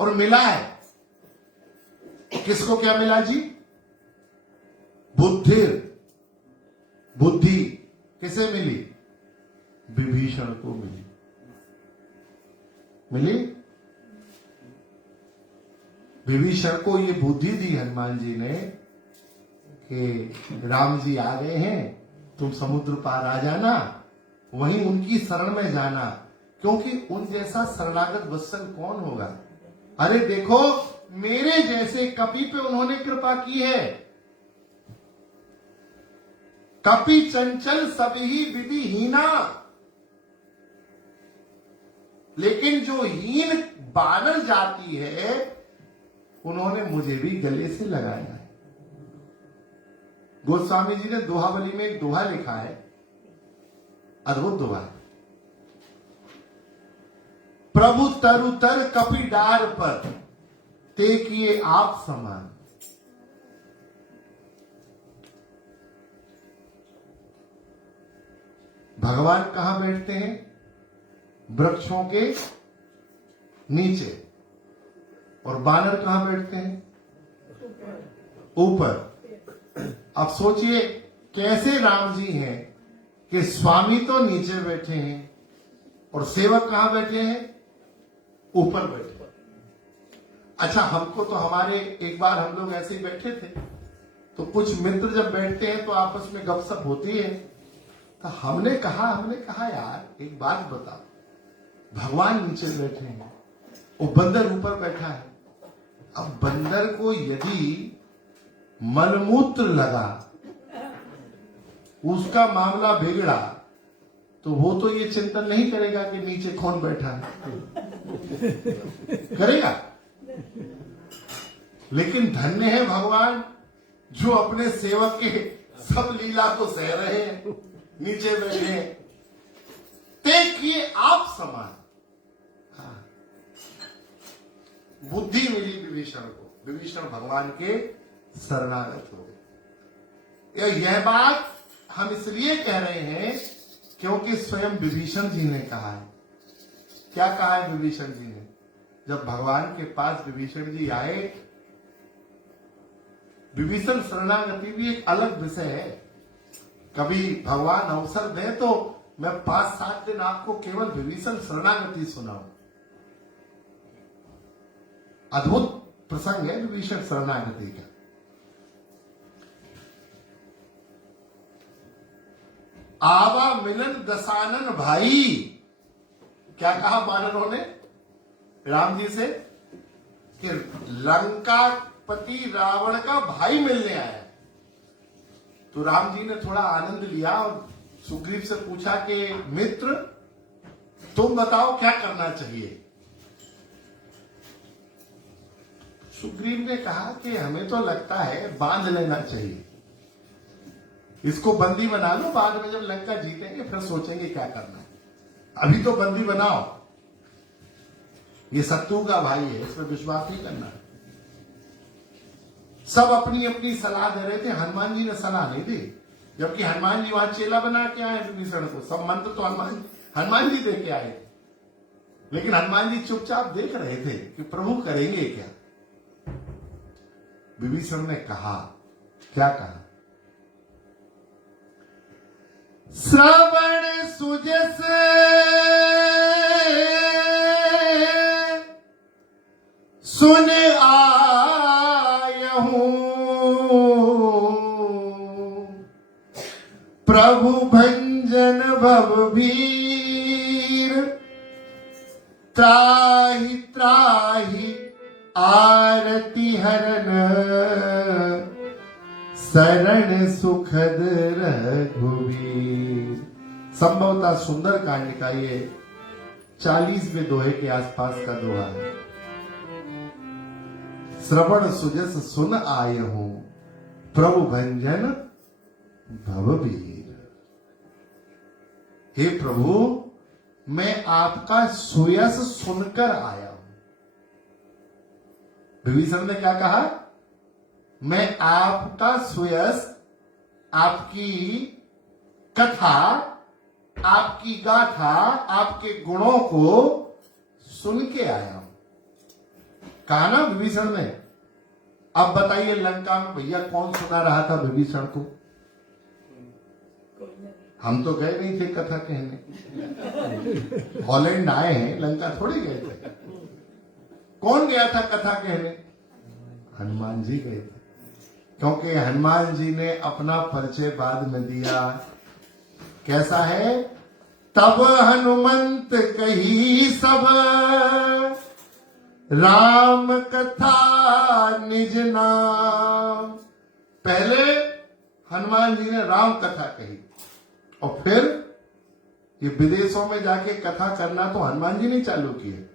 और मिला है। किसको क्या मिला जी? बुद्धि। बुद्धि किसे मिली? विभीषण को मिली। मिली? विभीषण को ये बुद्धि दी हनुमान जी ने कि राम जी आ गए हैं, तुम समुद्र पार आ जाना, वहीं उनकी शरण में जाना, क्योंकि उन जैसा शरणागत वत्सल कौन होगा। अरे देखो, मेरे जैसे कपि पे उन्होंने कृपा की है। कपि चंचल सबही विधिहीना, लेकिन जो हीन बानर जाती है उन्होंने मुझे भी गले से लगाया है। गोस्वामी जी ने दोहावली में एक दोहा लिखा है, अद्भुत दोहा है। प्रभु तरुतर कपि डार पर, ते किए आप समान। भगवान कहां बैठते हैं? वृक्षों के नीचे। और बानर कहां बैठते हैं? ऊपर। अब सोचिए कैसे राम जी हैं कि स्वामी तो नीचे बैठे हैं और सेवक कहां बैठे हैं? ऊपर बैठे। अच्छा, हमको तो हमारे एक बार हम लोग ऐसे ही बैठे थे, तो कुछ मित्र जब बैठते हैं तो आपस में गपशप होती है। तो हमने कहा यार एक बात बता, भगवान नीचे बैठे हैं और बंदर ऊपर बैठा है। अब बंदर को यदि मलमूत्र लगा, उसका मामला बिगड़ा, तो वो तो ये चिंतन नहीं करेगा कि नीचे कौन बैठा है। करेगा? लेकिन धन्य है भगवान जो अपने सेवक के सब लीला को सह रहे हैं, नीचे बैठे हैं। ते किए आप समान। बुद्धि मिली विभीषण को, विभीषण भगवान के शरणागत हो गए। यह बात हम इसलिए कह रहे हैं क्योंकि स्वयं विभीषण जी ने कहा है। क्या कहा है विभीषण जी ने? जब भगवान के पास विभीषण जी आए, विभीषण शरणागति भी एक अलग विषय है। कभी भगवान अवसर दे तो मैं 5-7 दिन आपको केवल विभीषण शरणागति सुनाऊं। अद्भुत प्रसंग है विभीषण शरणागति का। आवा मिलन दसानन भाई। क्या कहा बानरों ने राम जी से? कि लंकापति रावण का भाई मिलने आया। तो राम जी ने थोड़ा आनंद लिया और सुग्रीव से पूछा कि मित्र तुम बताओ क्या करना चाहिए। सुग्रीव ने कहा कि हमें तो लगता है बांध लेना चाहिए, इसको बंदी बना लो, बाद में जब लंका जीतेंगे फिर सोचेंगे क्या करना है। अभी तो बंदी बनाओ, ये शत्रु का भाई है, इसमें विश्वास नहीं करना। सब अपनी अपनी सलाह दे रहे थे, हनुमान जी ने सलाह नहीं दी, जबकि हनुमान जी वहां चेला बना के आए विभीषण को। सब मंत्र तो हनुमान जी दे के आए, लेकिन हनुमान जी चुपचाप देख रहे थे कि प्रभु करेंगे क्या। विभीषण ने कहा, क्या कहा? श्रवण सुजस सुन आयहूं, प्रभु भंजन भवभीर, त्राहि त्राहि आरती हरन, शरण सुखद रघुवीर। संभवतः सुंदर कांड का ये 40वें दोहे के आसपास का दोहा है। श्रवण सुजस सुन आए हूं, प्रभु भंजन भववीर। हे प्रभु, मैं आपका सुयस सुनकर आया हूं। विभीषण ने क्या कहा? मैं आपका सुयस, आपकी कथा, आपकी गाथा, आपके गुणों को सुन के आया हूं। कहा ना विभीषण ने। अब बताइए लंका में भैया कौन सुना रहा था विभीषण को? हम तो गए नहीं थे कथा कहने, हॉलैंड आए हैं, लंका थोड़ी गए थे। कौन गया था कथा कहने? हनुमान जी गए थे, क्योंकि हनुमान जी ने अपना परिचय बाद में दिया। कैसा है? तब हनुमंत कही सब, राम कथा निज नाम। पहले हनुमान जी ने राम कथा कही, और फिर ये विदेशों में जाके कथा करना तो हनुमान जी ने चालू किए।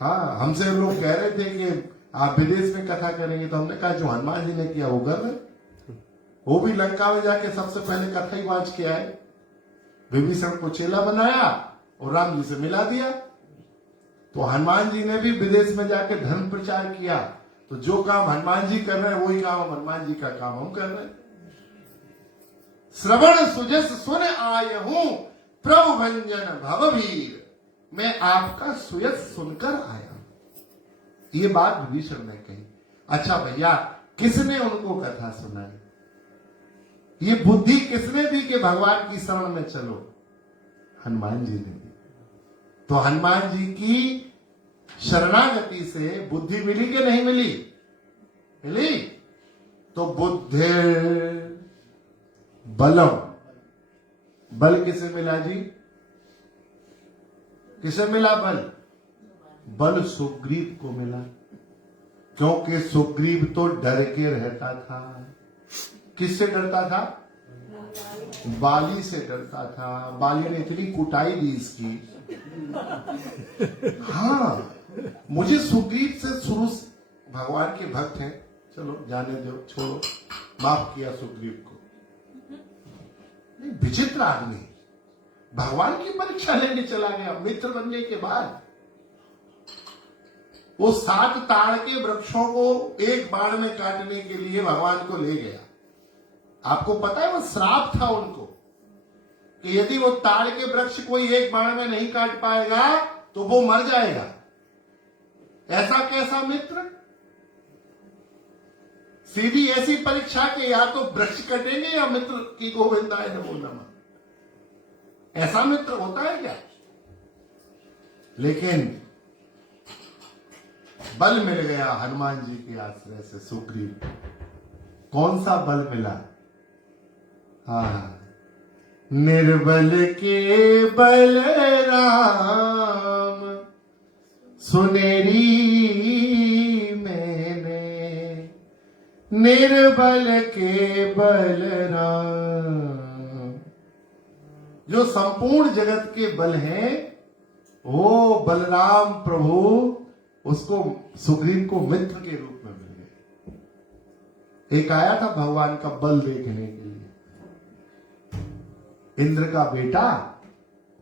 हाँ, हमसे लोग कह रहे थे कि आप विदेश में कथा करेंगे, तो हमने कहा जो हनुमान जी ने किया वो कर रहे। वो भी लंका में जाके सबसे पहले कथा ही वाच किया है। विभीषण को चेला बनाया और राम जी से मिला दिया। तो हनुमान जी ने भी विदेश में जाके धर्म प्रचार किया। तो जो काम हनुमान जी कर रहे हैं वही काम हनुमान जी का काम हम कर रहे हैं। श्रवण सुजस सुन आयहूं, प्रभु भंजन भवभीर। मैं आपका सुयस सुनकर आया। ये बात विभीषण ने कही। अच्छा भैया, किसने उनको कथा सुनाई? ये बुद्धि किसने दी कि भगवान की शरण में चलो? हनुमान जी ने दी। तो हनुमान जी की शरणागति से बुद्धि मिली कि नहीं मिली? मिली। तो बुद्धि बलम, बल किसे मिला जी? किसे मिला बल? बल सुग्रीव को मिला, क्योंकि सुग्रीव तो डर के रहता था। किससे डरता था? बाली से डरता था। बाली ने इतनी कुटाई दी इसकी। हाँ, मुझे सुग्रीव से शुरू, भगवान के भक्त हैं, चलो जाने दो, छोड़ो, माफ किया सुग्रीव को। विचित्र आदमी भगवान की परीक्षा लेने चला गया मित्र बनने के बाद। वो 7 ताड़ के वृक्षों को एक बाण में काटने के लिए भगवान को ले गया। आपको पता है वो श्राप था उनको कि यदि वो ताड़ के वृक्ष कोई एक बाण में नहीं काट पाएगा तो वो मर जाएगा। ऐसा कैसा मित्र? सीधी ऐसी परीक्षा के या तो वृक्ष कटेंगे या मित्र की गोविंदाय नमो नमः। ऐसा मित्र होता है क्या? लेकिन बल मिल गया हनुमान जी के आश्रय से सुग्रीव। कौन सा बल मिला? हाँ, निर्बल के बल राम सुनेरी मैंने, निर्बल के बल राम। जो संपूर्ण जगत के बल हैं वो बलराम प्रभु उसको सुग्रीव को मित्र के रूप में मिल गए। एक आया था भगवान का बल देखने के लिए, इंद्र का बेटा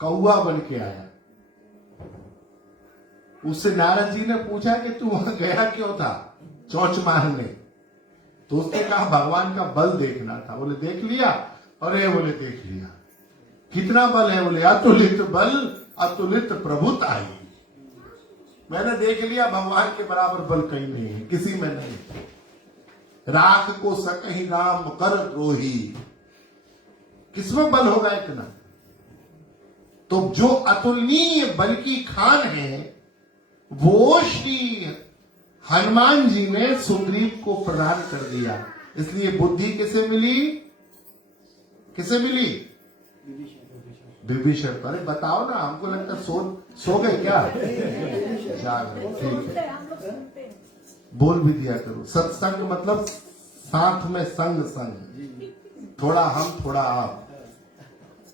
कौआ बन के आया। उससे नारद जी ने पूछा कि तू वहां गया क्यों था चौंच मारने? तो उसने कहा भगवान का बल देखना था। बोले देख लिया? अरे बोले देख लिया। कितना बल है? बोले अतुलित बल अतुलित प्रभुताई। मैंने देख लिया भगवान के बराबर बल कहीं नहीं है, किसी में नहीं। राख को सकहि राम कर द्रोही, किसमें बल होगा इतना? तो जो अतुलनीय बल की खान है वो श्री हनुमान जी ने सुग्रीव को प्रदान कर दिया। इसलिए बुद्धि किसे मिली? किसे मिली? विभीषण। अरे बताओ ना, हमको लगता सो गए क्या? जाग रहे, ठीक है। बोल भी दिया करो। सत्संग मतलब साथ में संग संग, थोड़ा हम थोड़ा आप,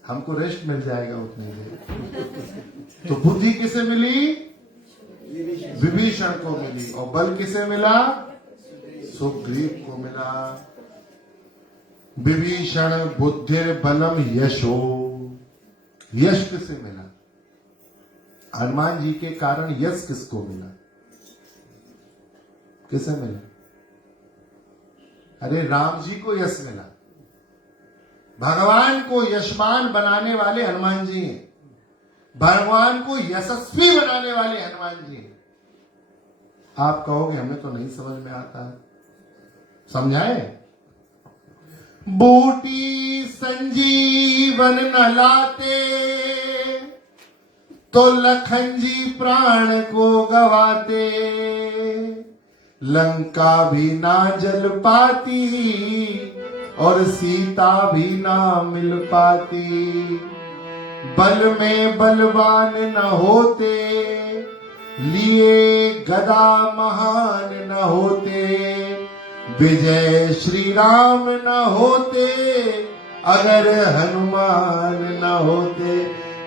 हमको रेस्ट मिल जाएगा उतने देर। तो बुद्धि किसे मिली? विभीषण को मिली। और बल किसे मिला? सुग्रीव को मिला। विभीषण बुद्धिर बलम यशो। यश किसे मिला? हनुमान जी के कारण यश किसको मिला? किसे मिला? अरे राम जी को यश मिला। भगवान को यशमान बनाने वाले हनुमान जी हैं। भगवान को यशस्वी बनाने वाले हनुमान जी हैं। आप कहोगे हमें तो नहीं समझ में आता है, समझाए? बूटी संजीवन न लाते तो लखन जी प्राण को गवाते, लंका भी ना जल पाती और सीता भी ना मिल पाती। बल में बलवान न होते, लिए गदा महान न होते, विजय श्री राम न होते, अगर हनुमान न होते।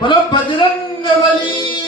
बोलो बजरंग बली